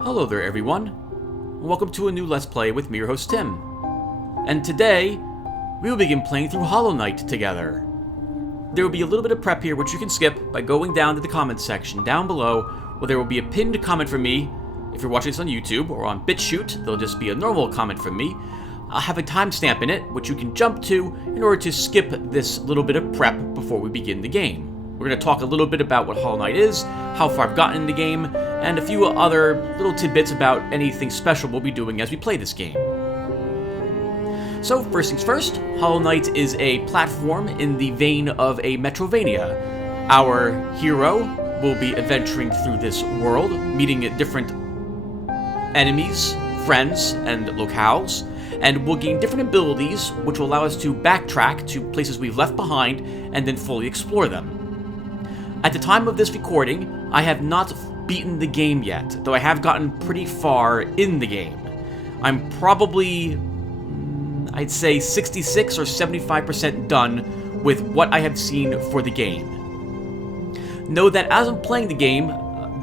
Hello there everyone, and welcome to a new Let's Play with me, your host Tim. And today, we will begin playing through Hollow Knight together. There will be a little bit of prep here which you can skip by going down to the comments section down below, where there will be a pinned comment from me. If you're watching this on YouTube or on BitChute, there'll just be a normal comment from me. I'll have a timestamp in it, which you can jump to in order to skip this little bit of prep before we begin the game. We're going to talk a little bit about what Hollow Knight is, how far I've gotten in the game, and a few other little tidbits about anything special we'll be doing as we play this game. So, first things first, Hollow Knight is a platform in the vein of a Metroid-vania. Our hero will be adventuring through this world, meeting different enemies, friends, and locales, and we'll gain different abilities which will allow us to backtrack to places we've left behind and then fully explore them. At the time of this recording, I have not beaten the game yet, though I have gotten pretty far in the game. I'm probably, I'd say 66 or 75% done with what I have seen for the game. Know that as I'm playing the game,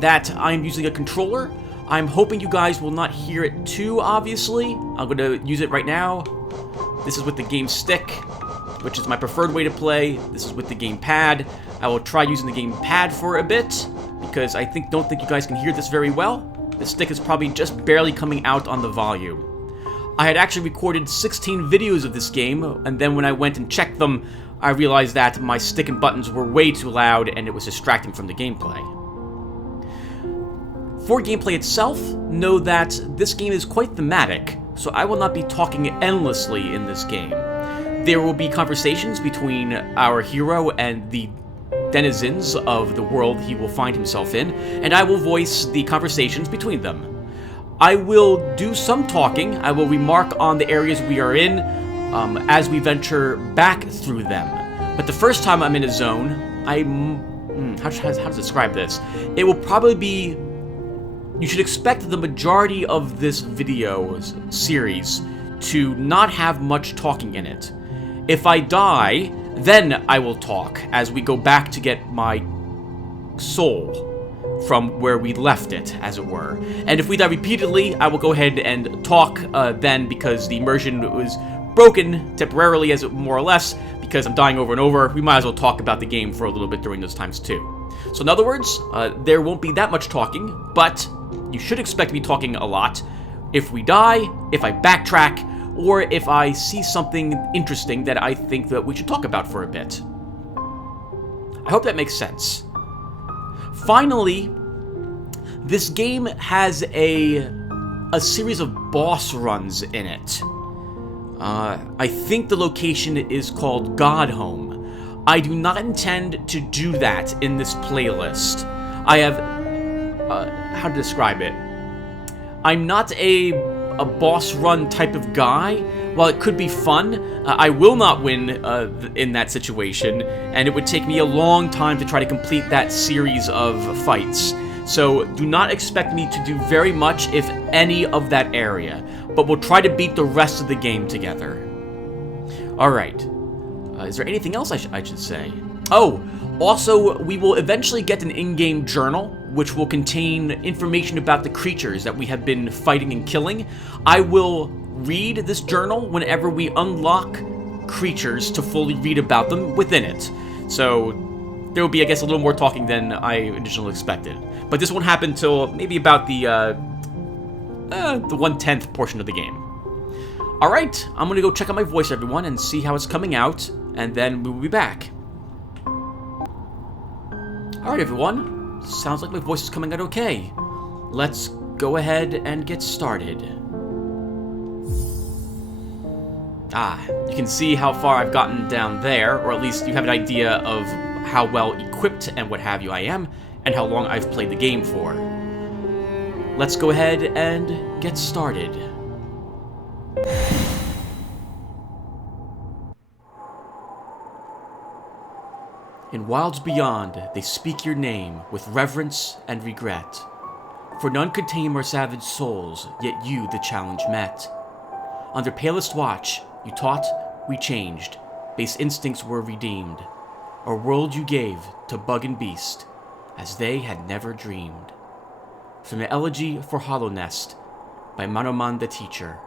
that I'm using a controller. I'm hoping you guys will not hear it too obviously. I'm going to use it right now. This is with the game stick, which is my preferred way to play. This is with the game pad. I will try using the game pad for a bit, because I don't think you guys can hear this very well. The stick is probably just barely coming out on the volume. I had actually recorded 16 videos of this game, and then when I went and checked them, I realized that my stick and buttons were way too loud and it was distracting from the gameplay. For gameplay itself, know that this game is quite thematic, so I will not be talking endlessly in this game. There will be conversations between our hero and the denizens of the world he will find himself in, and I will voice the conversations between them. I will do some talking. I will remark on the areas we are in as we venture back through them. But the first time I'm in a zone, how to describe this? It will probably be... You should expect the majority of this video series to not have much talking in it. If I die, then I will talk as we go back to get my soul from where we left it, as it were. And if we die repeatedly, I will go ahead and talk then, because the immersion was broken temporarily, as it more or less, because I'm dying over and over. We might as well talk about the game for a little bit during those times too. So in other words, there won't be that much talking, but you should expect me talking a lot. If we die, if I backtrack, or if I see something interesting that I think that we should talk about for a bit. I hope that makes sense. Finally, this game has a series of boss runs in it. I think the location is called Godhome. I do not intend to do that in this playlist. I have... how to describe it? I'm not a boss run type of guy. While it could be fun, I will not win in that situation, and it would take me a long time to try to complete that series of fights. So do not expect me to do very much, if any, of that area, but we'll try to beat the rest of the game together. Alright. Is there anything else I should say? Oh, also, we will eventually get an in-game journal, which will contain information about the creatures that we have been fighting and killing. I will read this journal whenever we unlock creatures to fully read about them within it. So there will be, I guess, a little more talking than I initially expected. But this won't happen until maybe about the 1/10 portion of the game. Alright, I'm gonna go check out my voice, everyone, and see how it's coming out, and then we will be back. Alright everyone, sounds like my voice is coming out okay. Let's go ahead and get started. You can see how far I've gotten down there, or at least you have an idea of how well equipped and what have you I am, and how long I've played the game for. Let's go ahead and get started. In wilds beyond, they speak your name with reverence and regret. For none could tame our savage souls, yet you the challenge met. Under palest watch, you taught, we changed. Base instincts were redeemed. A world you gave to bug and beast, as they had never dreamed. from the Elegy for Hallownest by Manoman the Teacher.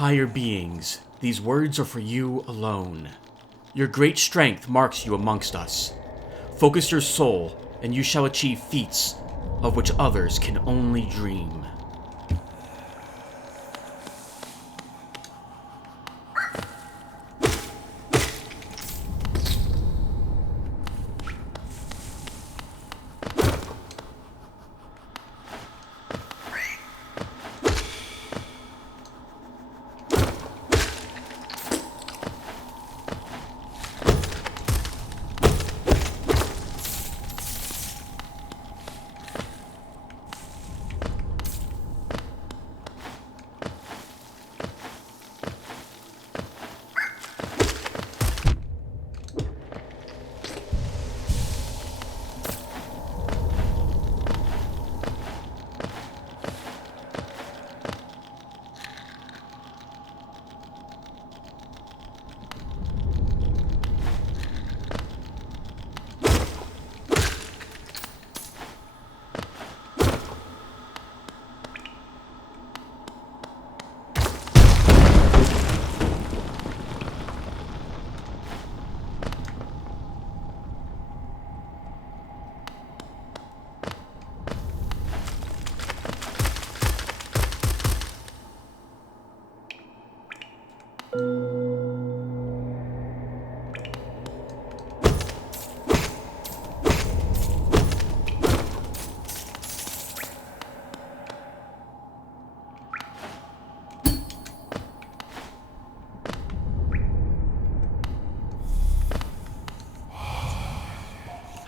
Higher beings, these words are for you alone. Your great strength marks you amongst us. Focus your soul, and you shall achieve feats of which others can only dream.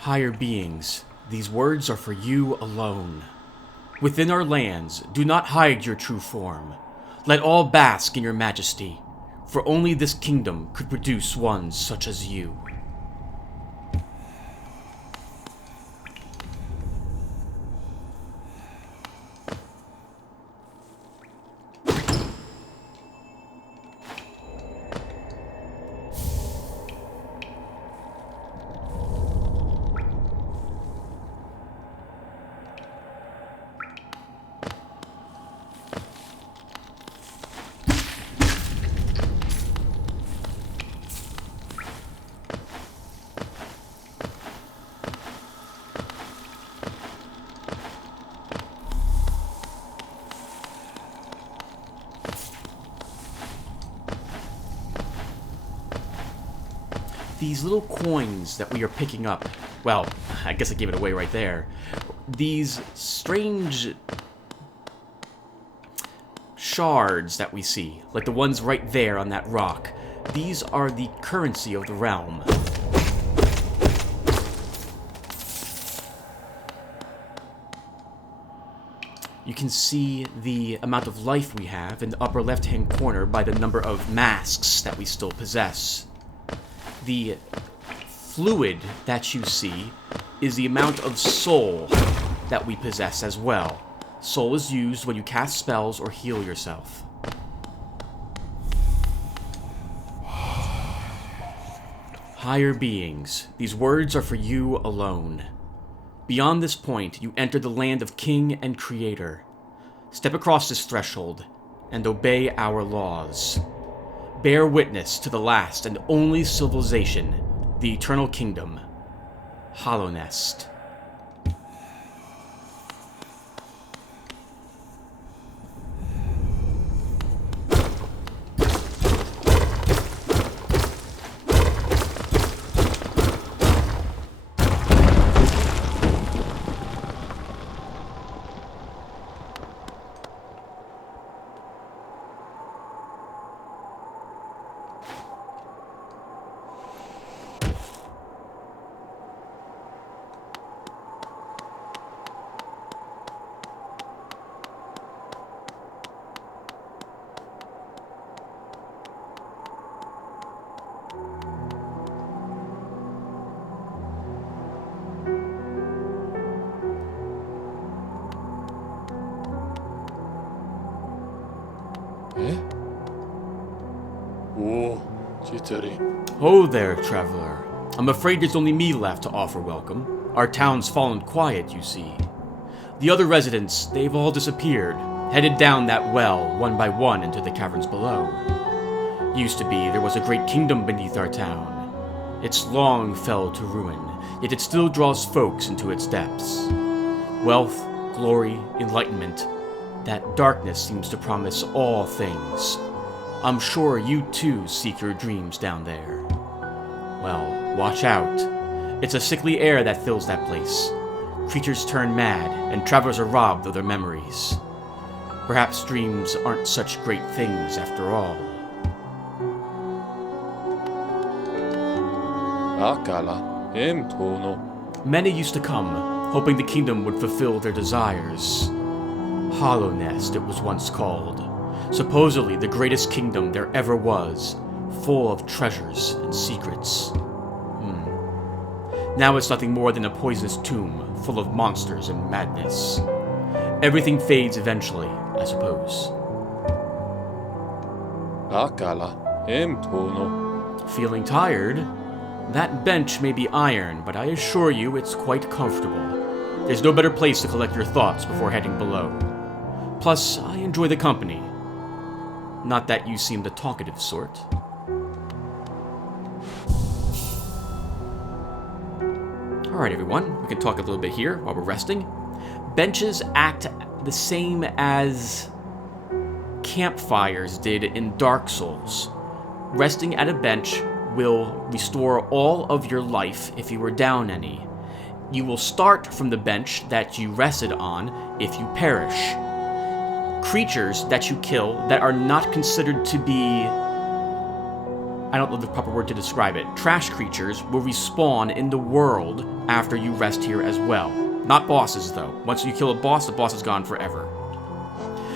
Higher beings, these words are for you alone. Within our lands, do not hide your true form. Let all bask in your majesty, for only this kingdom could produce ones such as you. these little coins that we are picking up, well, I guess I gave it away right there. These strange shards that we see, like the ones right there on that rock, these are the currency of the realm. You can see the amount of life we have in the upper left-hand corner by the number of masks that we still possess. The fluid that you see is the amount of soul that we possess as well. Soul is used when you cast spells or heal yourself. Higher beings, these words are for you alone. Beyond this point, you enter the land of King and Creator. Step across this threshold and obey our laws. Bear witness to the last and only civilization, the Eternal Kingdom, Hallownest. Oh there, traveler. I'm afraid there's only me left to offer welcome. Our town's fallen quiet, you see. The other residents, they've all disappeared, headed down that well, one by one, into the caverns below. Used to be, there was a great kingdom beneath our town. It's long fell to ruin, yet it still draws folks into its depths. Wealth, glory, enlightenment, that darkness seems to promise all things. I'm sure you too seek your dreams down there. Well, watch out. It's a sickly air that fills that place. Creatures turn mad, and travelers are robbed of their memories. Perhaps dreams aren't such great things after all. Many used to come, hoping the kingdom would fulfill their desires. Hallownest, it was once called. Supposedly the greatest kingdom there ever was, full of treasures and secrets. Now it's nothing more than a poisonous tomb, full of monsters and madness. Everything fades eventually, I suppose. Feeling tired? That bench may be iron, but I assure you it's quite comfortable. There's no better place to collect your thoughts before heading below. Plus, I enjoy the company. Not that you seem the talkative sort. Alright everyone, we can talk a little bit here while we're resting. Benches act the same as campfires did in Dark Souls. Resting at a bench will restore all of your life if you were down any. You will start from the bench that you rested on if you perish. Creatures that you kill that are not considered to be, I don't know the proper word to describe it, trash creatures will respawn in the world after you rest here as well. Not bosses though. Once you kill a boss, the boss is gone forever.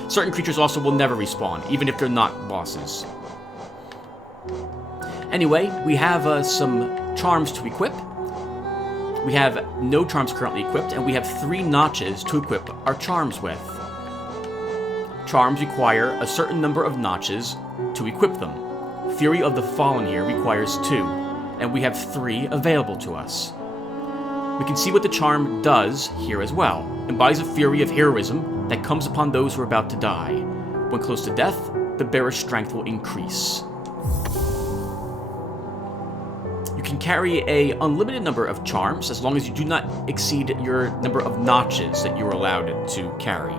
Certain creatures also will never respawn, even if they're not bosses. Anyway, we have some charms to equip. We have no charms currently equipped, and we have 3 notches to equip our charms with. Charms require a certain number of notches to equip them. Fury of the Fallen here requires 2, and we have 3 available to us. We can see what the charm does here as well. Embodies a fury of heroism that comes upon those who are about to die. When close to death, the bearer's strength will increase. You can carry an unlimited number of charms as long as you do not exceed your number of notches that you're allowed to carry.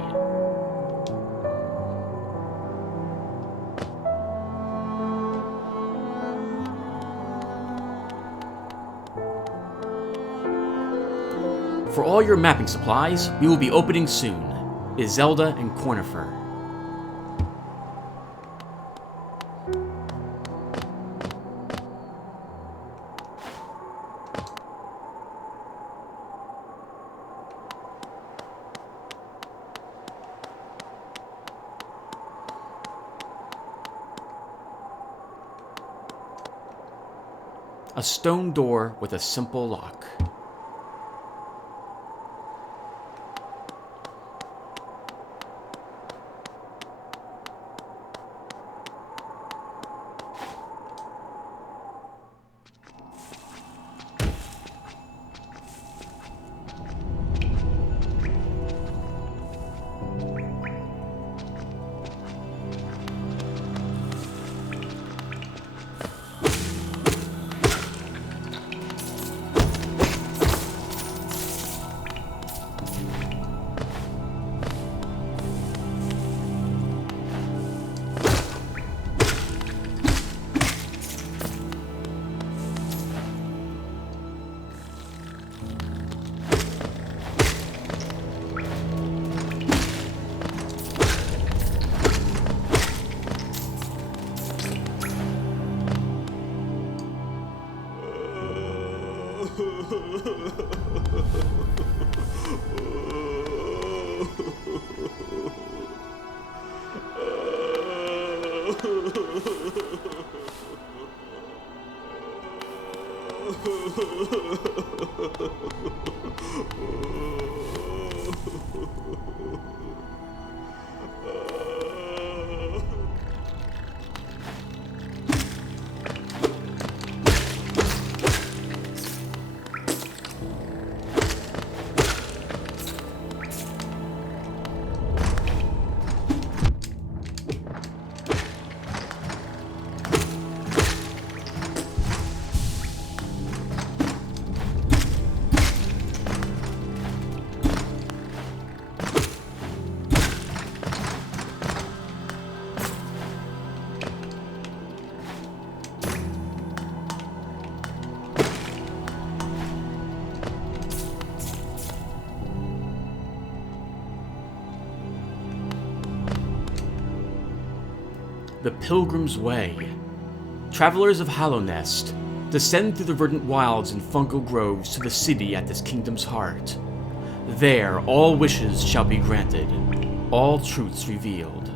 For all your mapping supplies, we will be opening soon. Iselda and Cornifer. A stone door with a simple lock. The Pilgrim's Way. Travelers of Hallownest, descend through the verdant wilds and fungal groves to the city at this kingdom's heart. There, all wishes shall be granted, all truths revealed.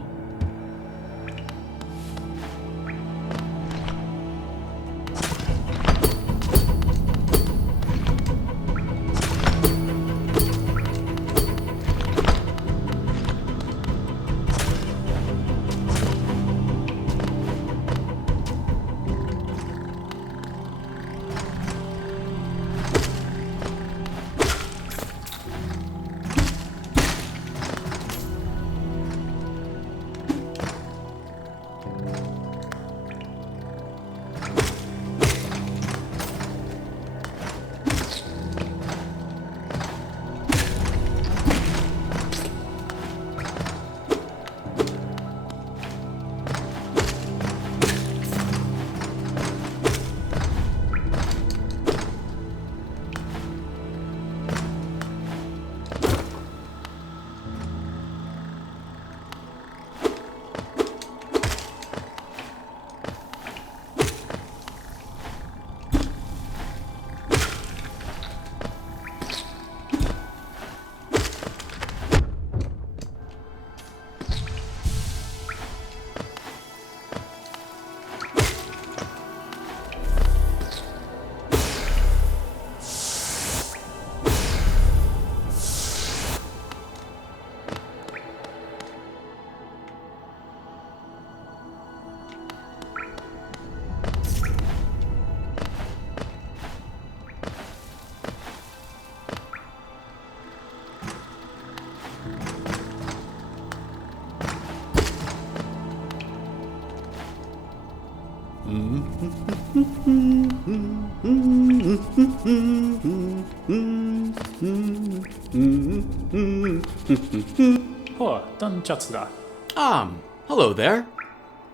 Hello there.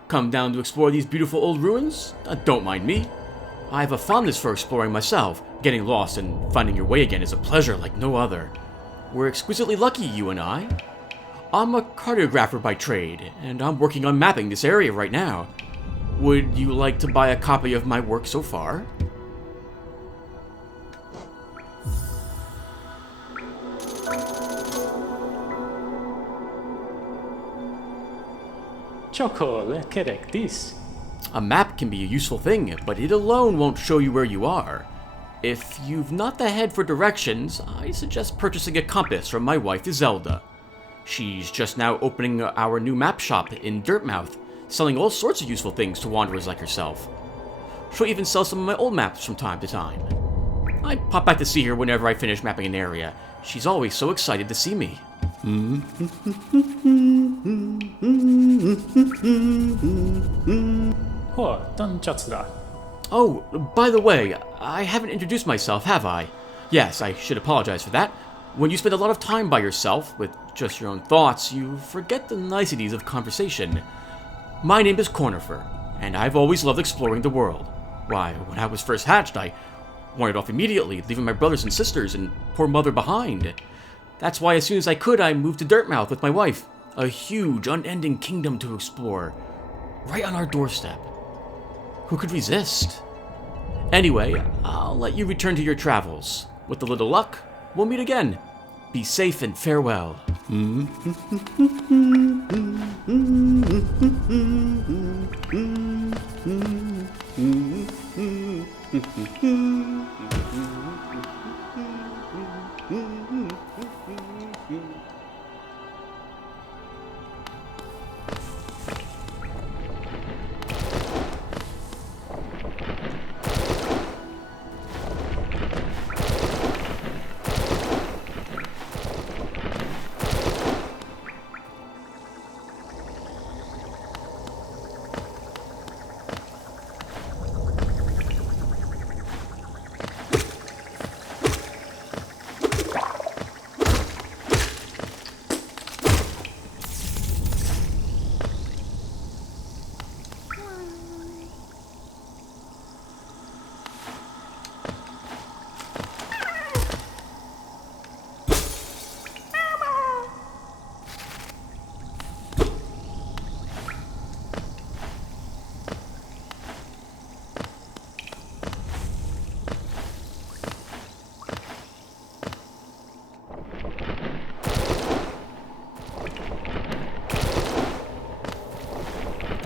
Come down to explore these beautiful old ruins? Don't mind me. I have a fondness for exploring myself. Getting lost and finding your way again is a pleasure like no other. We're exquisitely lucky, you and I. I'm a cartographer by trade, and I'm working on mapping this area right now. Would you like to buy a copy of my work so far? Correct this. A map can be a useful thing, but it alone won't show you where you are. If you've not the head for directions, I suggest purchasing a compass from my wife Zelda. She's just now opening our new map shop in Dirtmouth, selling all sorts of useful things to wanderers like herself. She'll even sell some of my old maps from time to time. I pop back to see her whenever I finish mapping an area. She's always so excited to see me. Oh, by the way, I haven't introduced myself, have I? Yes, I should apologize for that. When you spend a lot of time by yourself, with just your own thoughts, you forget the niceties of conversation. My name is Cartographer, and I've always loved exploring the world. Why, when I was first hatched, I wandered off immediately, leaving my brothers and sisters and poor mother behind. That's why as soon as I could, I moved to Dirtmouth with my wife. A huge, unending kingdom to explore. Right on our doorstep. Who could resist? Anyway, I'll let you return to your travels. With a little luck, we'll meet again. Be safe and farewell.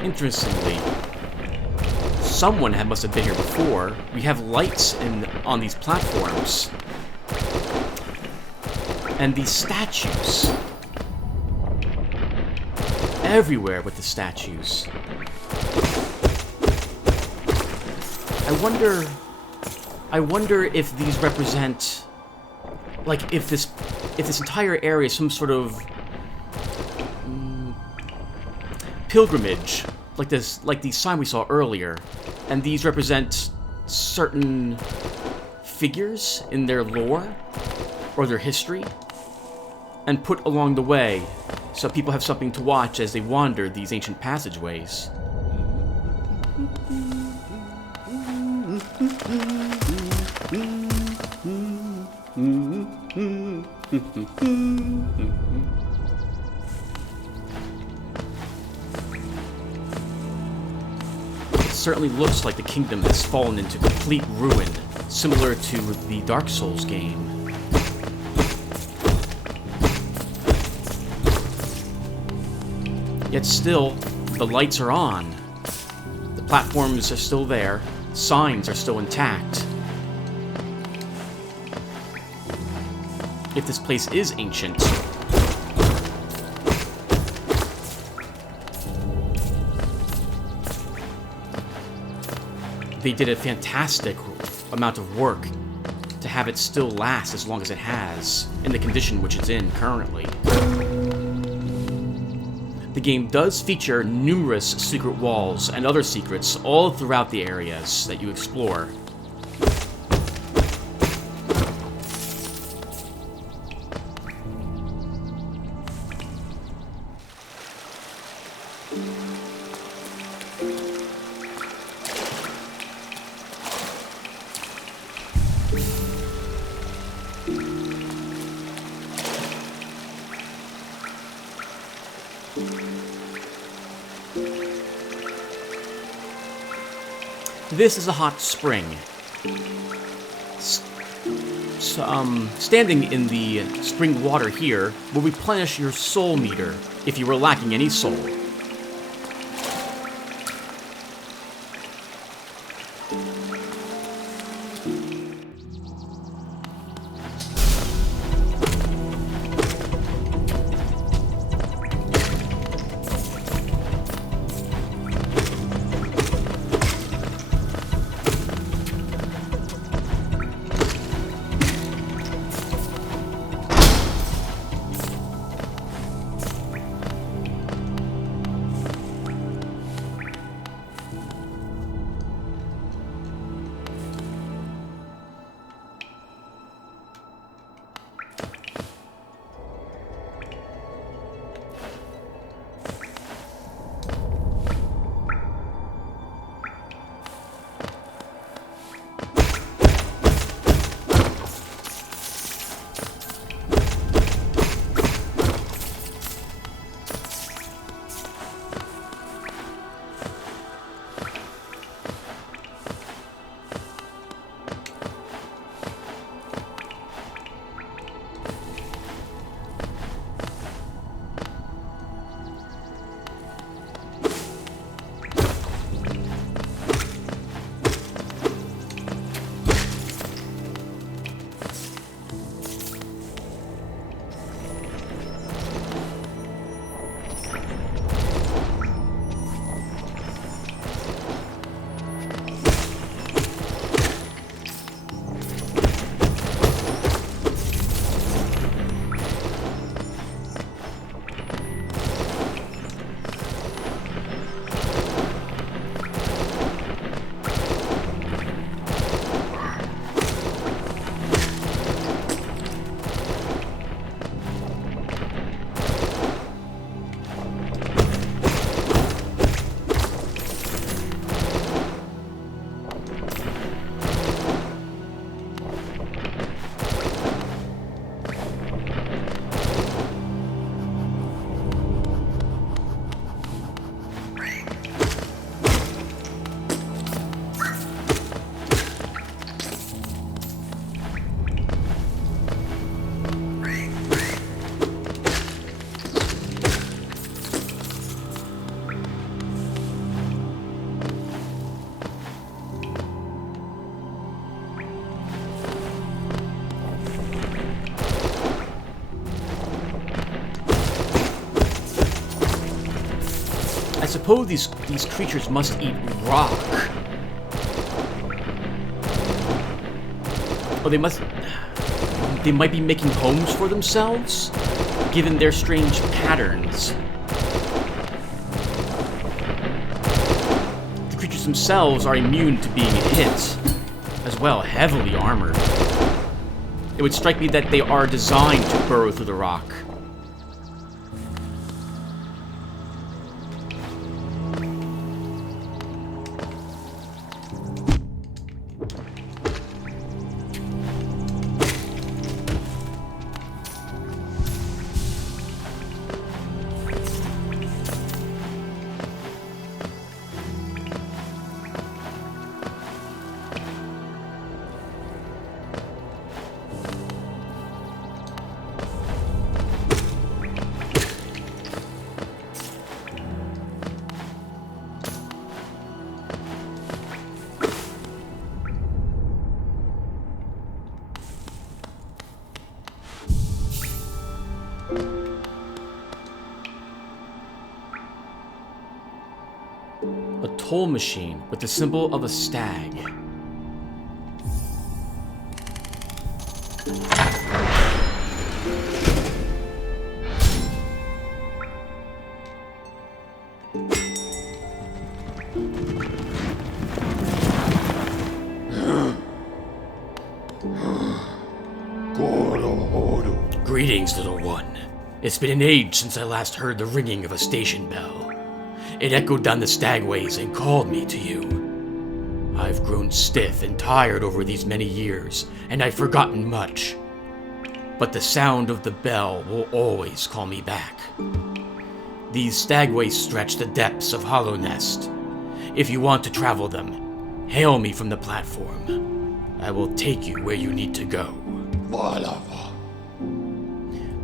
Interestingly, someone must have been here before. We have lights on these platforms. And these statues. Everywhere with the statues. I wonder if these represent, like, if this entire area is some sort of pilgrimage, like the sign we saw earlier, and these represent certain figures in their lore or their history, and put along the way so people have something to watch as they wander these ancient passageways. It certainly looks like the kingdom has fallen into complete ruin, similar to the Dark Souls game. Yet still, the lights are on. The platforms are still there. Signs are still intact. If this place is ancient, they did a fantastic amount of work to have it still last as long as it has, in the condition which it's in currently. The game does feature numerous secret walls and other secrets all throughout the areas that you explore. This is a hot spring. Standing in the spring water here will replenish your soul meter if you were lacking any soul. I suppose these creatures must eat rock. Oh, they might be making homes for themselves, given their strange patterns. The creatures themselves are immune to being hit, as well, heavily armored. It would strike me that they are designed to burrow through the rock. A toll machine with the symbol of a stag. Greetings, little one. It's been an age since I last heard the ringing of a station bell. It echoed down the stagways and called me to you. I've grown stiff and tired over these many years, and I've forgotten much. But the sound of the bell will always call me back. These stagways stretch the depths of Hallownest. If you want to travel them, hail me from the platform. I will take you where you need to go.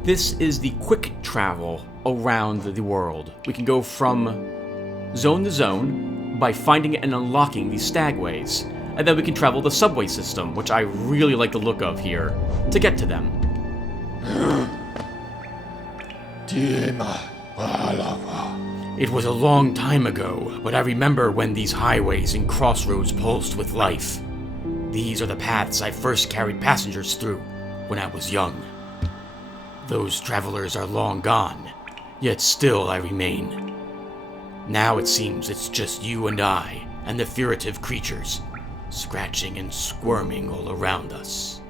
This is the quick travel around the world. We can go from zone to zone by finding and unlocking these stagways. And then we can travel the subway system, which I really like the look of here, to get to them. It was a long time ago, but I remember when these highways and crossroads pulsed with life. These are the paths I first carried passengers through when I was young. Those travelers are long gone, yet still I remain. Now it seems it's just you and I, and the furtive creatures, scratching and squirming all around us.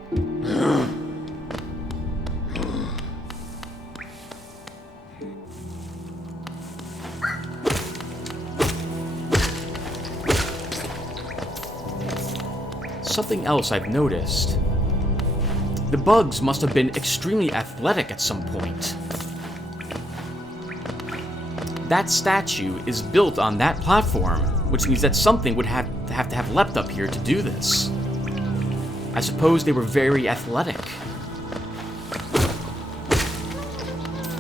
Something else I've noticed. The bugs must have been extremely athletic at some point. That statue is built on that platform, which means that something would have to have leapt up here to do this. I suppose they were very athletic.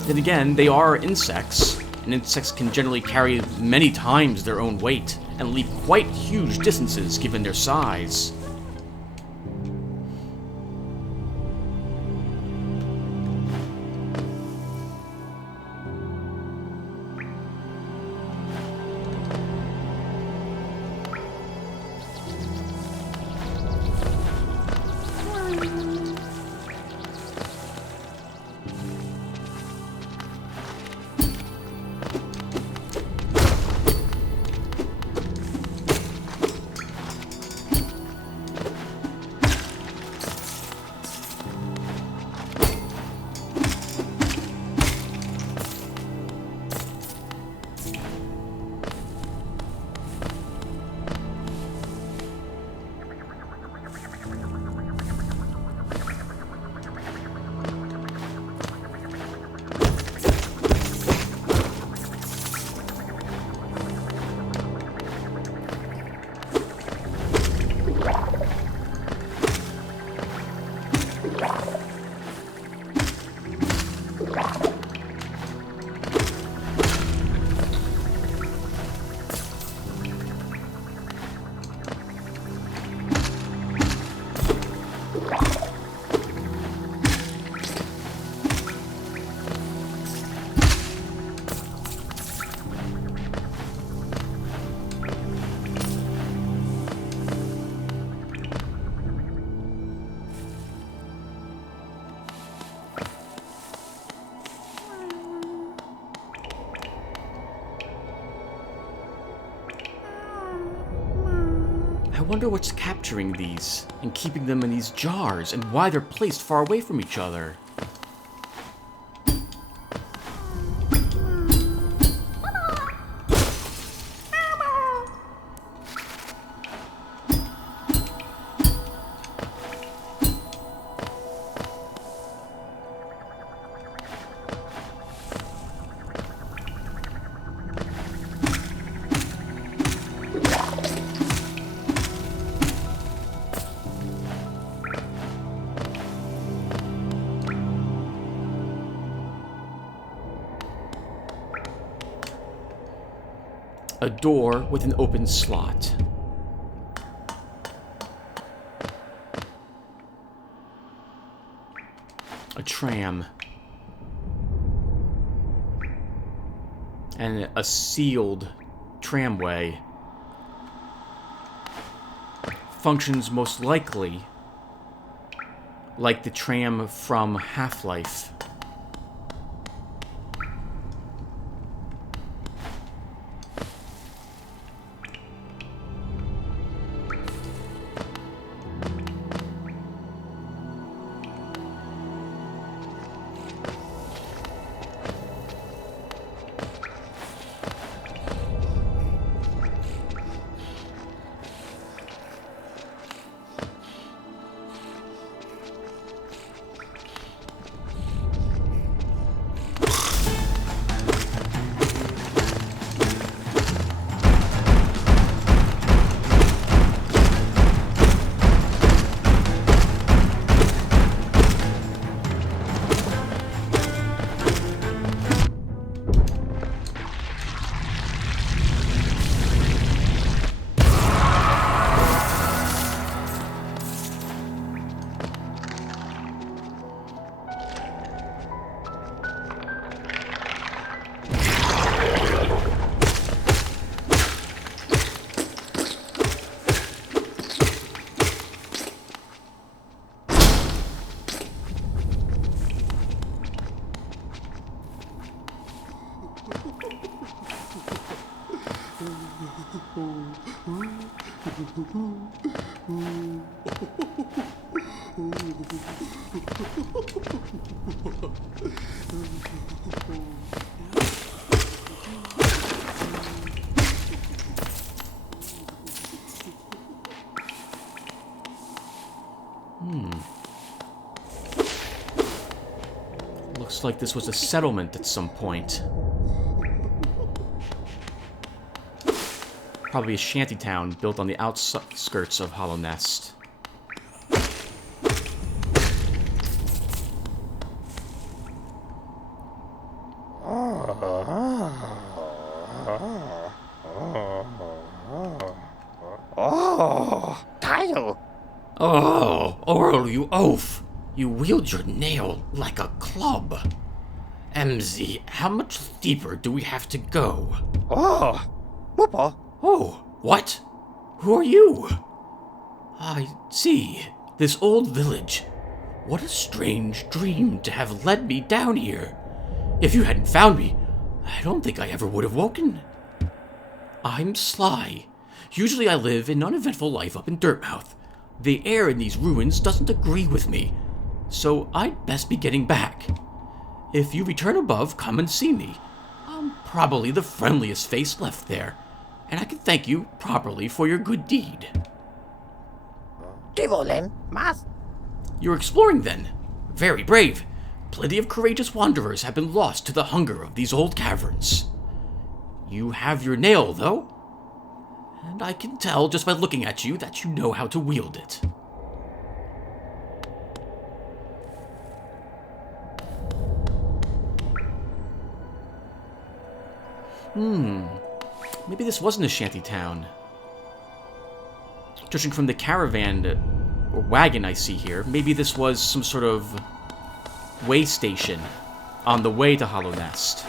Then again, they are insects, and insects can generally carry many times their own weight and leap quite huge distances given their size. I wonder what's capturing these and keeping them in these jars and why they're placed far away from each other. A door with an open slot. A tram. And a sealed tramway. Functions most likely like the tram from Half-Life. Looks like this was a settlement at some point. Probably a shantytown built on the outskirts of Hallownest. Oh, Oral, you oaf! You wield your nail like a club. MZ, how much deeper do we have to go? Papa. Oh, what? Who are you? I see. This old village. What a strange dream to have led me down here. If you hadn't found me, I don't think I ever would have woken. I'm Sly. Usually I live an uneventful life up in Dirtmouth. The air in these ruins doesn't agree with me, so I'd best be getting back. If you return above, come and see me. I'm probably the friendliest face left there, and I can thank you properly for your good deed. You're exploring then? Very brave. Plenty of courageous wanderers have been lost to the hunger of these old caverns. You have your nail, though, and I can tell just by looking at you that you know how to wield it. Maybe this wasn't a shantytown. Judging from the caravan or wagon I see here, maybe this was some sort of way station on the way to Hallownest.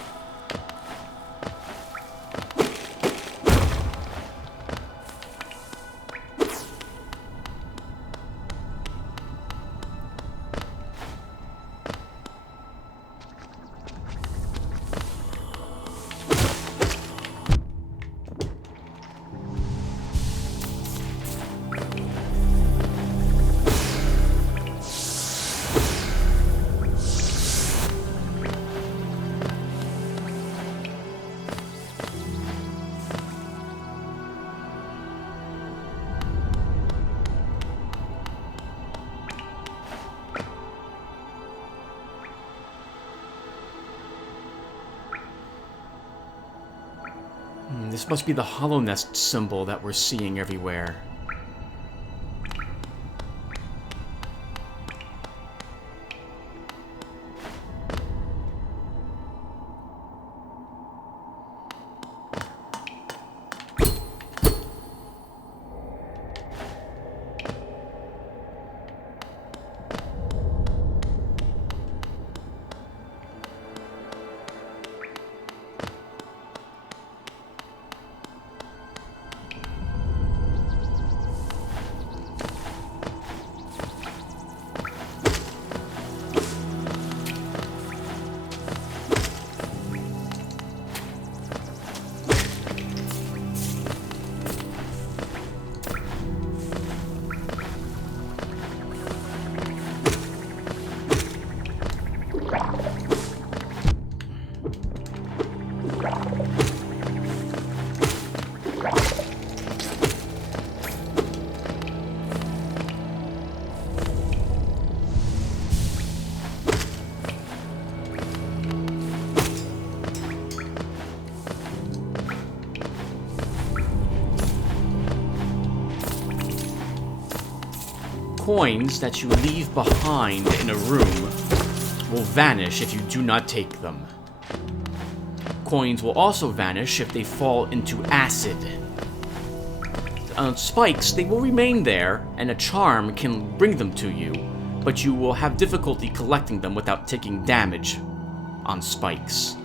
This must be the Hallownest symbol that we're seeing everywhere. Coins that you leave behind in a room will vanish if you do not take them. Coins will also vanish if they fall into acid. On spikes, they will remain there, and a charm can bring them to you, but you will have difficulty collecting them without taking damage on spikes.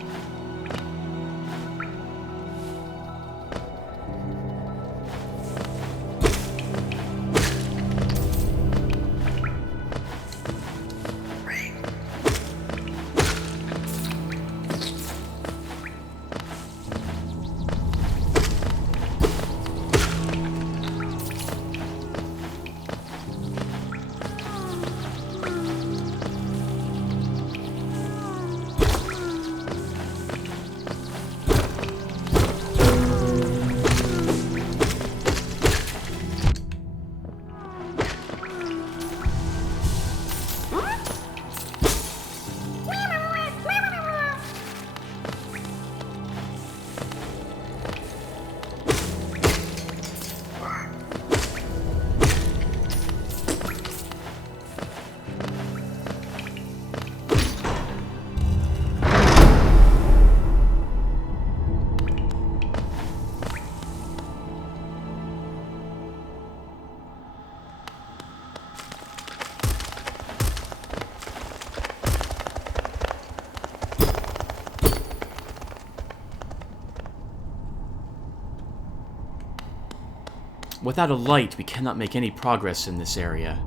Without a light, we cannot make any progress in this area.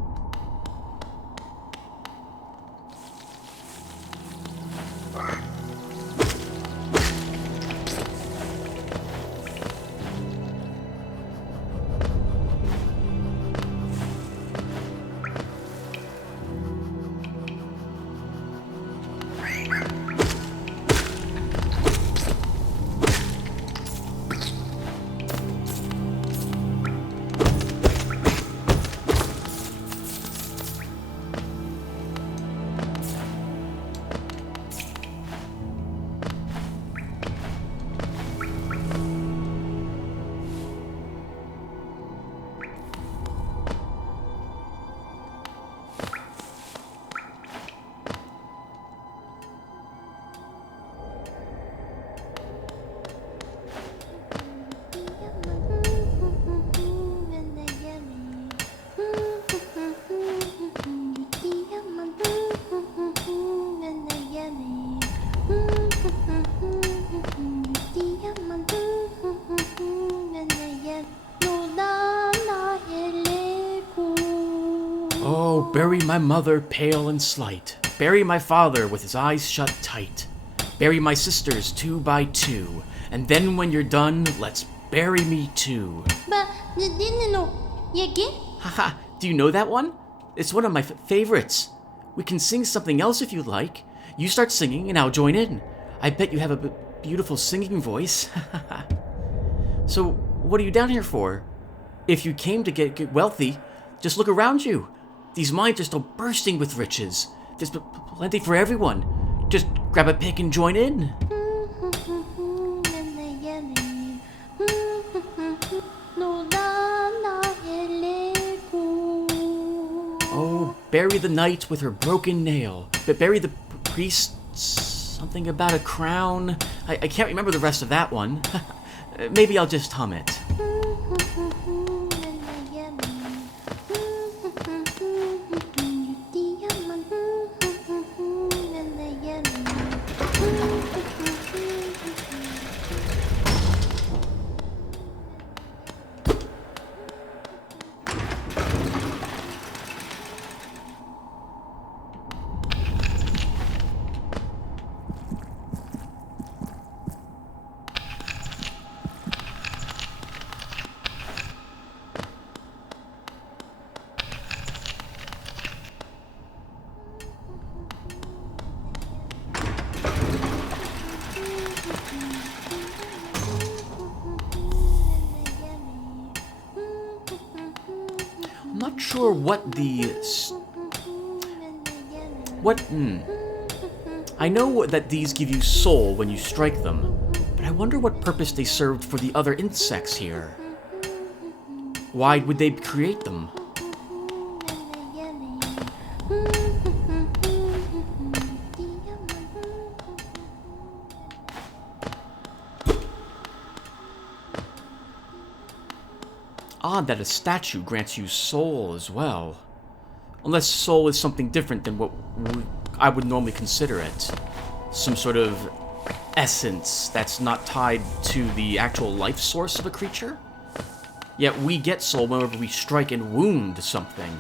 Oh, bury my mother pale and slight. Bury my father with his eyes shut tight. Bury my sisters 2 by 2. And then when you're done, let's bury me too. Haha, do you know that one? It's one of my favorites. We can sing something else if you like. You start singing and I'll join in. I bet you have a beautiful singing voice. So, what are you down here for? If you came to get wealthy, just look around you. These mines are still bursting with riches. There's plenty for everyone. Just grab a pick and join in. Oh, bury the knight with her broken nail. But bury the priest... something about a crown. I can't remember the rest of that one. Maybe I'll just hum it. I'm not sure what the... I know that these give you soul when you strike them, but I wonder what purpose they served for the other insects here. Why would they create them? Odd that a statue grants you soul as well. Unless soul is something different than what I would normally consider it. Some sort of essence that's not tied to the actual life source of a creature. Yet we get soul whenever we strike and wound something.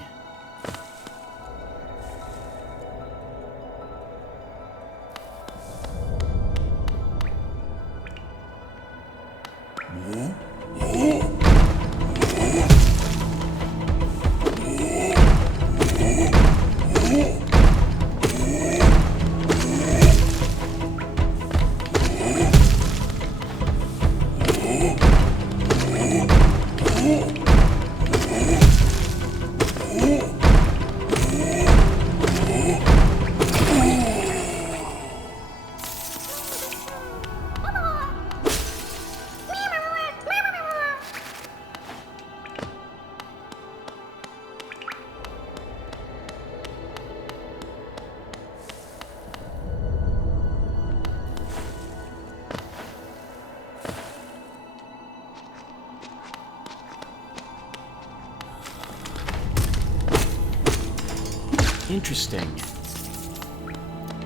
Interesting.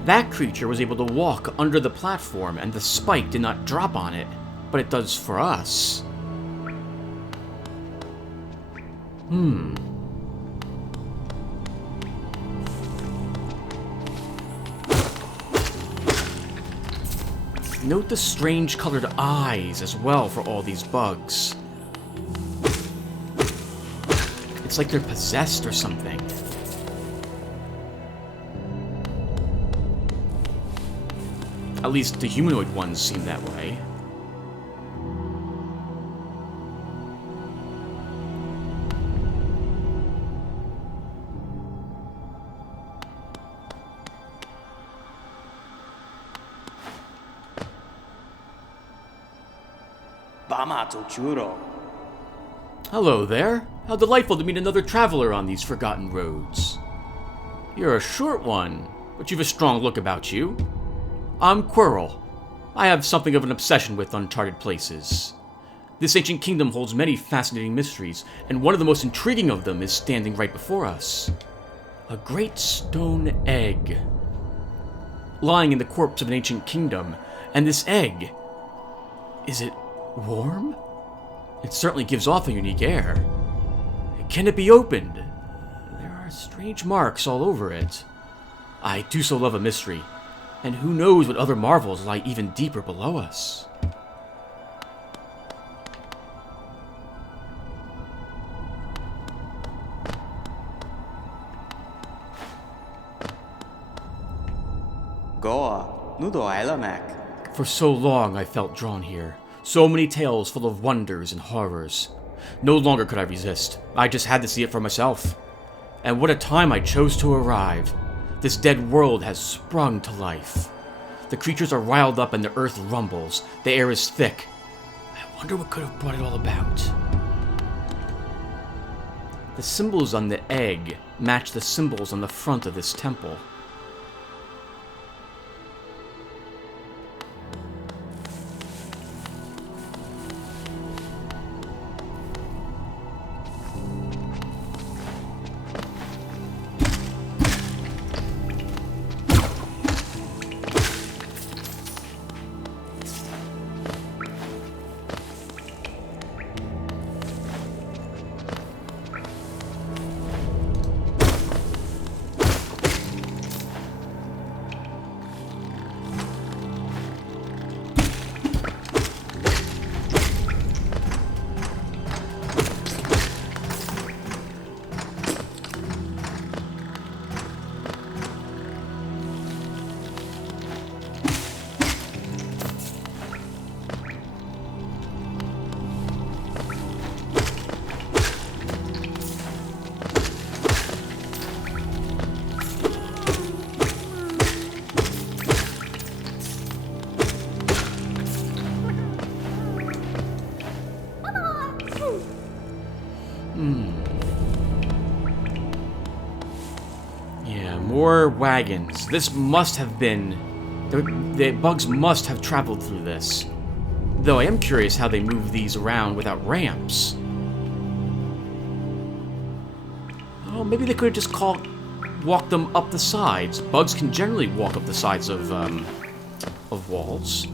That creature was able to walk under the platform and the spike did not drop on it, but it does for us. Note the strange colored eyes as well for all these bugs. It's like they're possessed or something. At least the humanoid ones seem that way. Hello there. How delightful to meet another traveler on these forgotten roads. You're a short one, but you've a strong look about you. I'm Quirrell. I have something of an obsession with uncharted places. This ancient kingdom holds many fascinating mysteries, and one of the most intriguing of them is standing right before us. A great stone egg. Lying in the corpse of an ancient kingdom, and this egg... is it warm? It certainly gives off a unique air. Can it be opened? There are strange marks all over it. I do so love a mystery. And who knows what other marvels lie even deeper below us. For so long I felt drawn here. So many tales full of wonders and horrors. No longer could I resist. I just had to see it for myself. And what a time I chose to arrive. This dead world has sprung to life. The creatures are riled up and the earth rumbles. The air is thick. I wonder what could have brought it all about. The symbols on the egg match the symbols on the front of this temple. Yeah, more wagons. This must have been... The bugs must have traveled through this. Though I am curious how they move these around without ramps. Oh, maybe they could have just walked them up the sides. Bugs can generally walk up the sides of walls.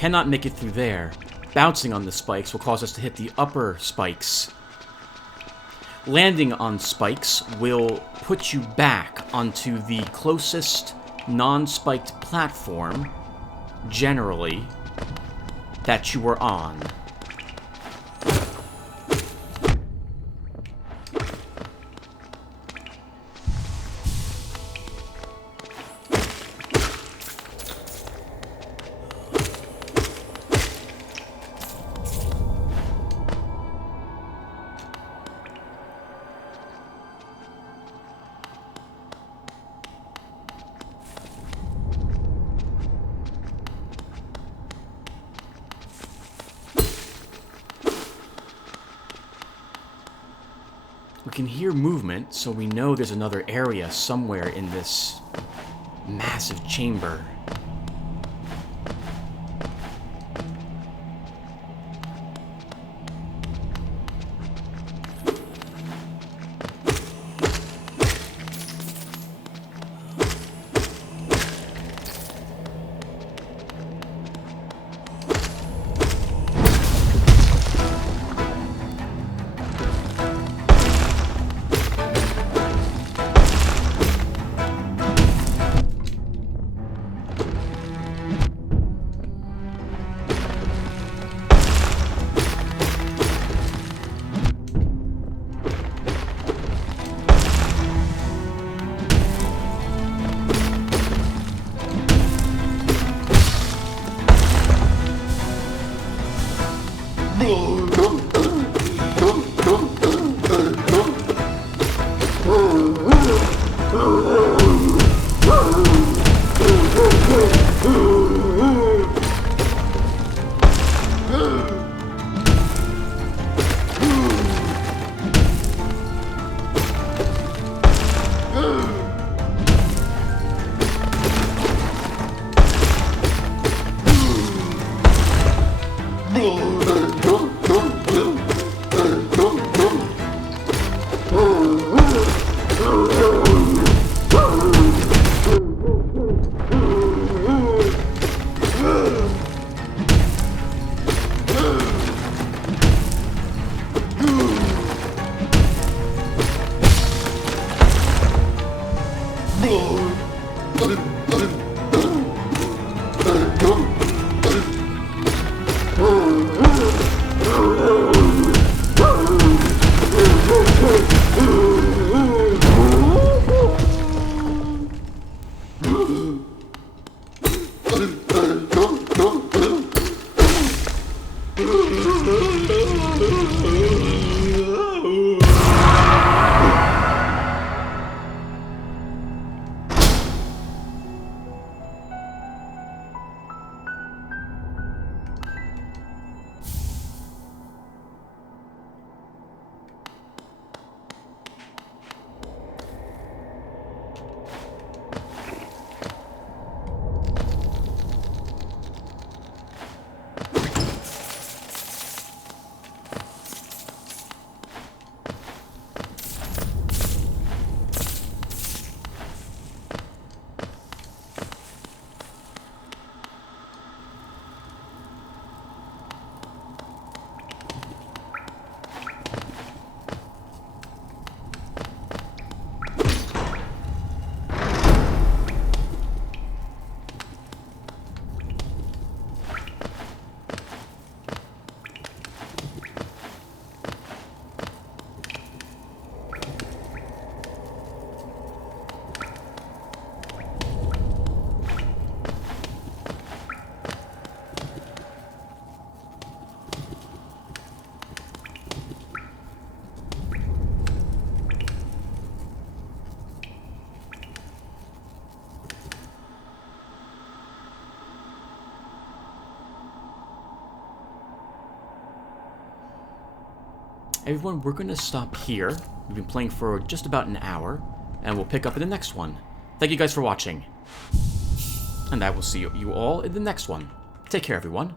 cannot make it through there. Bouncing on the spikes will cause us to hit the upper spikes. Landing on spikes will put you back onto the closest non-spiked platform, generally, that you were on. We can hear movement, so we know there's another area somewhere in this massive chamber. Everyone, we're going to stop here. We've been playing for just about an hour, and we'll pick up in the next one. Thank you guys for watching. And I will see you all in the next one. Take care, everyone.